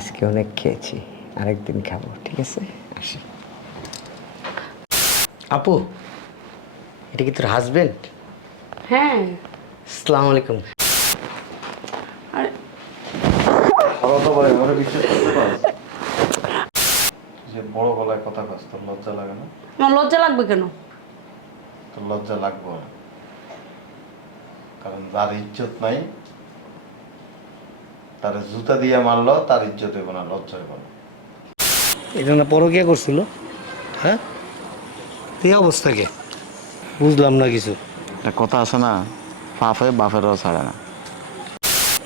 আজকে অনেক খেয়েছি। আরেকদিন খাব ঠিক আছে? আসি। আপু এটা কি তোর হাজবেন্ড হ্যাঁ। আসসালামু আলাইকুম। যে বড় গলায় কথা কস তোর লজ্জা লাগে না? আমার লজ্জা লাগবে কেন? তোর লজ্জা লাগবে না। কারণ যার ইজ্জত নাই তার জুতা দিয়ে মারলো তার ইজ্জত হইব না লজ্জা হইব না। এটা না পরকিয়া করছিল? হ্যাঁ? এই অবস্থা কে? বুঝলাম না কিছু। একটা কথা আছে না পাপে বাপেরও ছাড়ে না।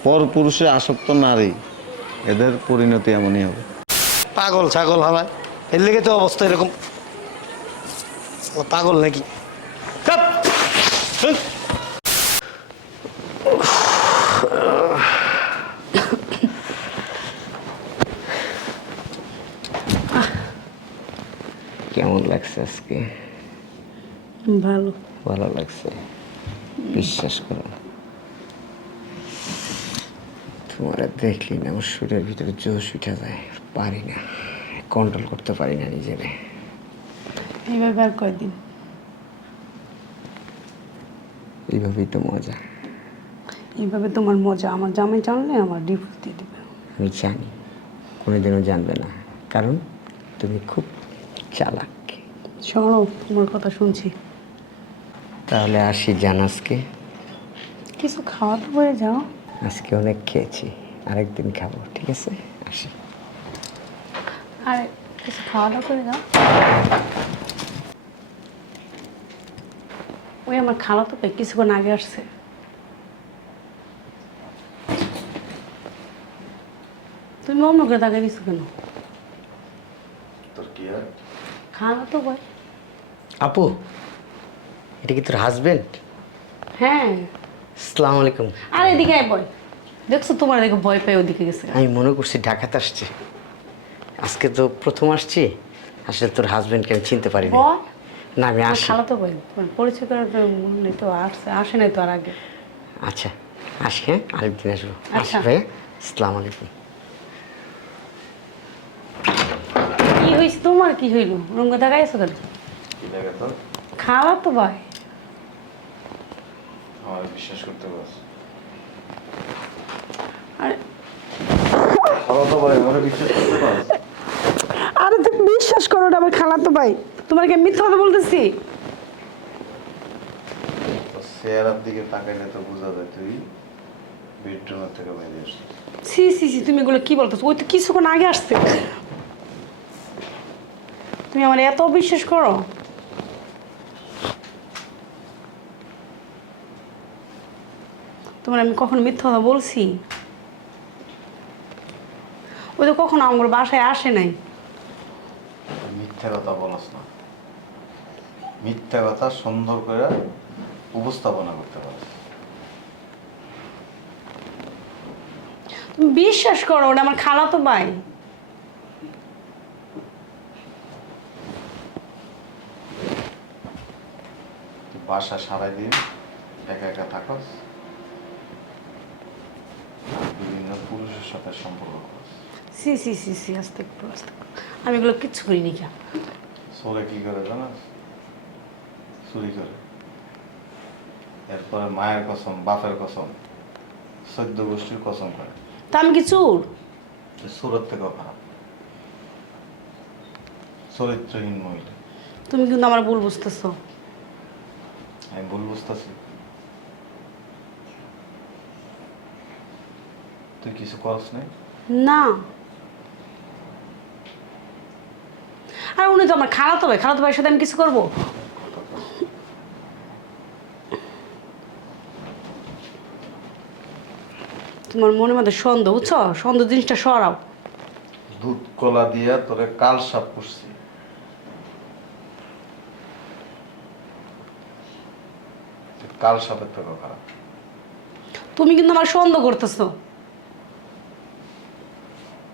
পর পুরুষে আসক্ত নারী এদের পরিণতি এমনই হবে। পাগল ছাগল হাওয়ায় এর লেগে তো অবস্থা এরকম। পাগল নাকি? কেমন লাগছে আজকে? ভালো। ভালো লাগছে? বিশ্বাস করো তোমার দেখলি না আমার শরীরের ভিতরে জোশ উঠে যায়। পারি না কন্ট্রোল করতে পারি না নিজেরে। এইভাবে আর কয়দিন এইভাবেই তো মজা। এইভাবে তোমার মজা। আমার জামাই জানলে আমার ডিভোর্স দিয়ে দেবে। আমি জানি কোনোদিনও জানবে না। কারণ তুমি খুব চালাক চলো তোমার কথা শুনছি। তাহলে আসি জানাসকে। কিছু খাওয়া তো হয়ে যাও। আজকে অনেক খেয়েছি আরেকদিন খাব ঠিক আছে? আসি। আর কিছু খাওয়া দাওয়া করে যাও। ওই আমার খালা তো কিছুক্ষণ আগে আসছে। তুমি অন্য করে তাকে দিছো কেন? খালা তো ভাই আপু এটা কি তোর হাজবেন্ড হ্যাঁ। আসসালামু আলাইকুম। আর এদিকে আয় বয় দেখছ তোমার দেখে ভয় পেয়ে ওদিকে গেছে। আমি মনে করছি ঢাকাতে আসছি। আজকে তো প্রথম আসছি আসলে তোর হাজবেন্ডকে আমি চিনতে পারি না না আমি আসি। খালা তো তোমার পরিচয় করার তো মনে নেই তো আসছে আসে নাই তো আর আগে। আচ্ছা আসি হ্যাঁ? আরেকদিন আসব। আসি আচ্ছা। ভাই আসসালামু আলাইকুম। তোমার কি হইল? কেন? কি লাগে তোর? খালা তো ভাই। আমার বিশ্বাস করতে পারস আরে হরতো ভাই মনে বিশ্বাস করতে পারস আরে তুমি বিশ্বাস করো না আমার খালা তো ভাই। তোমার কি মিথ্যা কথা বলতেছি? তো চেহারার দিকে তাকাইলে তো বোঝা যায় তুই বেডরুমের থেকে বাইরে আসছিস। সি সি সি তুমি এগুলো কি বলতেছো? ওই তো কিছুক্ষণ আগে আসছে। তুমি আমার এত বিশ্বাস করো? তোমার আমি কখন মিথ্যা কথা বলছি? ওই তো কখনো আমার বাসায় আসে নাই। মিথ্যা কথা বলস না। মিথ্যা কথা সুন্দর করে উপস্থাপনা করতে পারস। তুমি বিশ্বাস করো ওটা আমার খালা তো ভাই। বাসা সারাই দিন একা একা থাকস বিভিন্ন পুরুষের সাথে সম্পর্ক করস সি সি সি সি আস্তে একটু আস্তে আমি এগুলো কিচ্ছু করিনি কেন কি করে জানাস চুরি করে। এরপরে মায়ের কসম বাপের কসম চোদ্দ গোষ্ঠীর কসম করে। তা আমি কি চোর? সুরত থেকেও খারাপ। চরিত্রহীন মহিলা। তুমি কিন্তু আমার ভুল বুঝতেছো। আমি ভুল বুঝতেছি। তুই কিছু করস নাই? না। আর উনি তো আমার খালাতো ভাই খালাতো ভাইয়ের সাথে আমি কিছু করব? তোমার মনের মধ্যে সন্দেহ বুঝছ? সন্দেহ জিনিসটা সরাও। দুধ কলা দিয়া তোরে কাল সাপ করছি কাল সাপেক্ষ খারাপ তুমি কিন্তু আমার সন্দেহ করতেছ।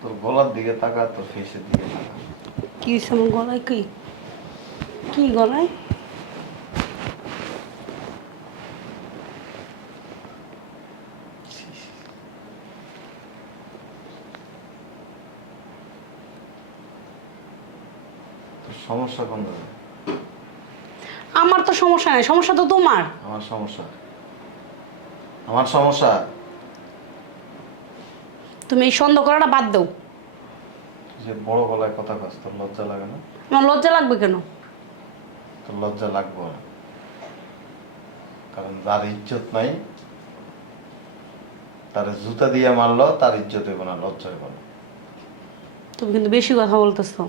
তোর গলার দিকে তাকা তোর ফেসের দিকে তাকা কি সম গলায় কি? কি গলায়? সমস্যা কোন ধরনের আমার তো সমস্যা নাই সমস্যা তো তোমার। আমার সমস্যা। আমার সমস্যা। তুমি এই সন্দেহ করাটা বাদ দাও। যে বড় গলায় কথা কস তোর লজ্জা লাগে না? আমার লজ্জা লাগবে কেন? তোর লজ্জা লাগবে না। কারণ যার ইজ্জত নাই। তার জুতা দিয়ে মারলো তার ইজ্জত হইব না লজ্জা হইব না। তুমি কিন্তু বেশি কথা বলতেছো।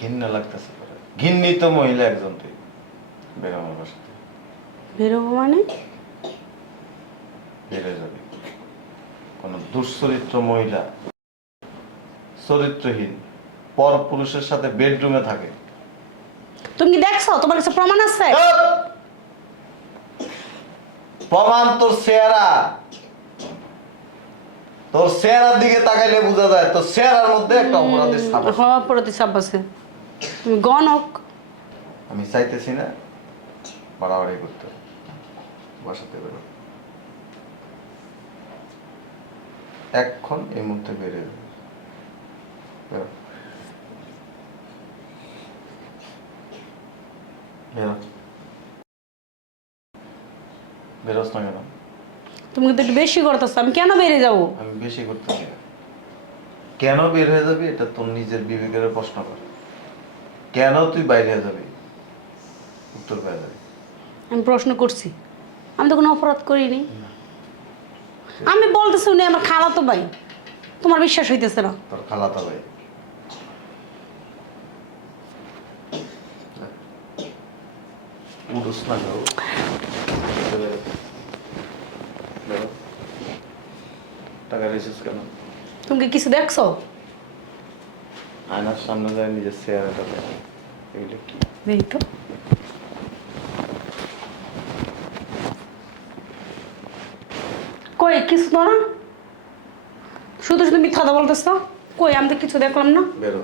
ঘিন্না লাগতেছে করে ঘিন্নি তো মহিলা একজন তুই। বেগমের বাসা থেকে বেরোবো মানে? যাবে। কোন দুশ্চরিত্র মহিলা চরিত্রহীন পর পুরুষের সাথে বেডরুমে থাকে। তুমি কি দেখছ? তোমার কাছে প্রমাণ আছে? প্রমাণ তোর চেহারা। তোর চেহারার দিকে তাকাইলে বোঝা যায় তোর চেহারার মধ্যে একটা অপরাধের ছাপ আছে। প্রতি আছে। তুমি গণক। আমি চাইতেছি না বাড়াবাড়ি করতে বাসাতে বেরো এক্ষণ এই মুহূর্তে বেরিয়ে বেরো। বেরো। বেরোস না কেন? তুমি কিন্তু একটু বেশি করতেছো আমি কেন বেরিয়ে যাব? আমি বেশি করতেছি না কেন বের হয়ে যাবি? এটা তোর নিজের বিবেকের প্রশ্ন কর। কেন তুই বাইরে যাবি? উত্তর পেয়ে যাবি। আমি প্রশ্ন করছি। আমি তো কোনো অপরাধ করিনি। আমি বলতেছি উনি আমার খালাতো ভাই। তোমার বিশ্বাস হইতেছে না। তোর খালাতা ভাই। না। টাকা রেসিস কেন? তুমি কি কিছু দেখছ? আয়নার সামনে যায় নিজের চেহারাটা দেখ। এগুলো কি? দেখি তো। কই, কিছু তো শুধু শুধু মিথ্যা কথা বলতেছ? কই, আমি তো কিছু দেখলাম না। বেরো।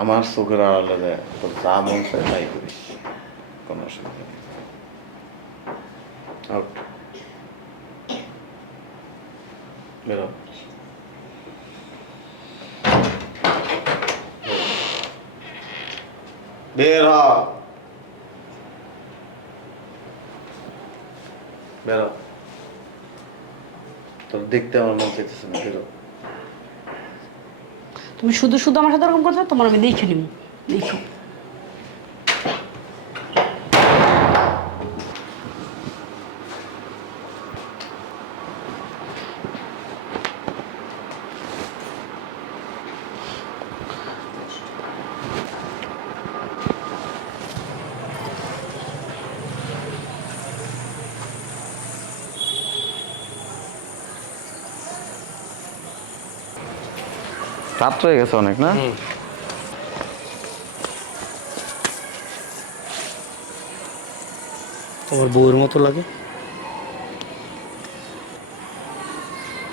আমার চোখের আড়ালে দেয় তোর যা মন চায় তাই করিস। কোনো অসুবিধা নেই। আউট বেরো। বের হ। বেরো তোর দেখতে আমার মন চাইতেছে না, বেরো। তুমি শুধু শুধু আমার সাথে ওরকম করছ তোমার আমি দেখে নিব। দেখো। রাত্র হয়ে গেছে অনেক না? তোমার বউয়ের মতো লাগে?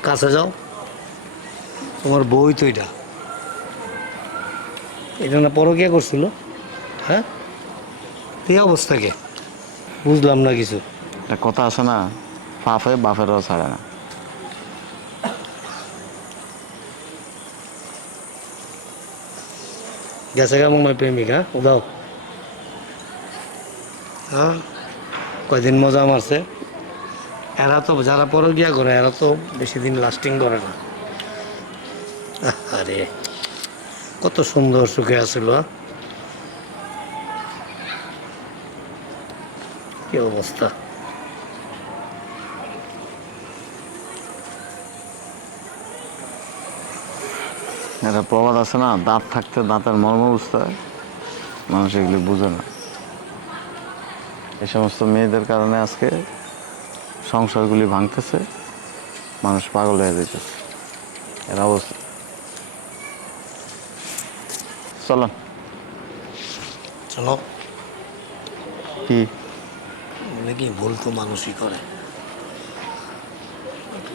কাছে যাও। তোমার বউই তো এটা। এটা না পরকিয়া করছিল? হ্যাঁ? এই অবস্থা কে? বুঝলাম না কিছু। একটা কথা আছে না বাপে বাপেরও ছাড়ে না। গেছে কেমন আমার প্রেমিকা ও দাও হ্যাঁ কয়দিন মজা মারছে? এরা তো যারা পরকিয়া করে এরা তো বেশি দিন লাস্টিং করে না। আরে কত সুন্দর সুখে আছিল হ্যাঁ? কি অবস্থা? একটা প্রবাদ আছে না? দাঁত থাকতে দাঁতের মর্ম বুঝতে হয়। মানুষ এগুলি বুঝে না। এই সমস্ত মেয়েদের কারণে আজকে সংসারগুলি ভাঙতেছে। মানুষ পাগল হয়ে যেতেছে এর অবস্থা। চলো। চলো। কি? বলে কি ভুল তো মানুষই করে।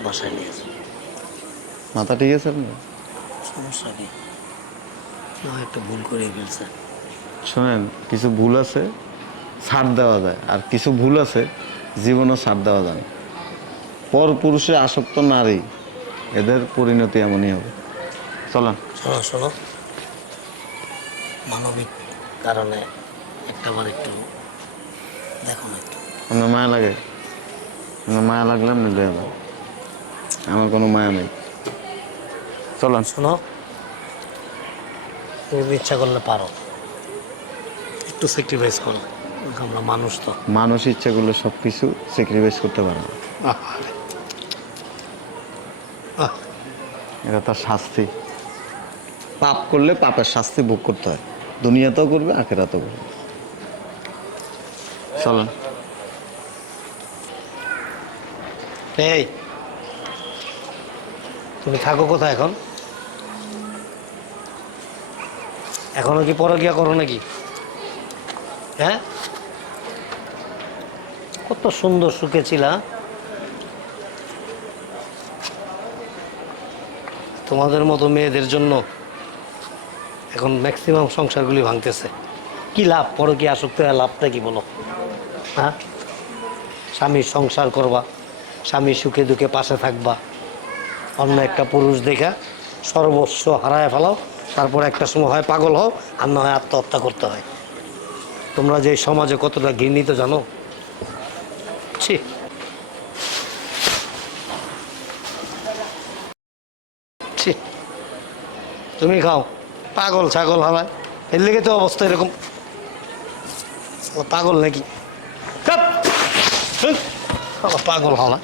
বাসায় নিয়ে মাথা ঠিক আছে আপনার? সমস্যা কেউ একটা ভুল করে ফেলছে। শোনেন কিছু ভুল আছে ছাড় দেওয়া যায়। আর কিছু ভুল আছে জীবনও ছাড় দেওয়া যায় না। পর পুরুষে আসক্ত নারী এদের পরিণতি এমনই হবে। চলেন। শোনো শোনো। মানবিক কারণে একটা বার একটু দেখো না একটু। আপনার মায়া লাগে। আপনার মায়া লাগলে আপনি দিয়ে আমার কোনো মায়া নেই। চলেন। শোনো তুমি ইচ্ছা করলে পারো। একটু স্যাক্রিফাইস করো আমরা মানুষ তো। মানুষ ইচ্ছা করলে সব কিছু স্যাক্রিফাইস করতে পারে না। এটা তার শাস্তি। পাপ করলে পাপের শাস্তি ভোগ করতে হয়। দুনিয়াতেও করবে আখেরাতেও করবে। চলেন। এই তুমি থাকো কোথায় এখন? এখনও কি পরকিয়া করো নাকি? হ্যাঁ? কত সুন্দর সুখে ছিলা। তোমাদের মতো মেয়েদের জন্য এখন ম্যাক্সিমাম সংসারগুলি ভাঙতেছে। কি লাভ? পরকিয়া আসক্ত হয়ে লাভটা কি বলো? হ্যাঁ? স্বামীর সংসার করবা, স্বামী সুখে দুঃখে পাশে থাকবা। অন্য একটা পুরুষ দেখা সর্বস্ব হারায় ফেলাও। তারপর একটা সময় হয় পাগল হও, আর না হয় আত্মহত্যা করতে হয়। তোমরা যে সমাজে কতটা ঘৃণিত জানো? ছি। ছি। তুমি খাও। পাগল ছাগল হারায় এর লেগে তো অবস্থা এরকম। ও পাগল নাকি! পাগল হালা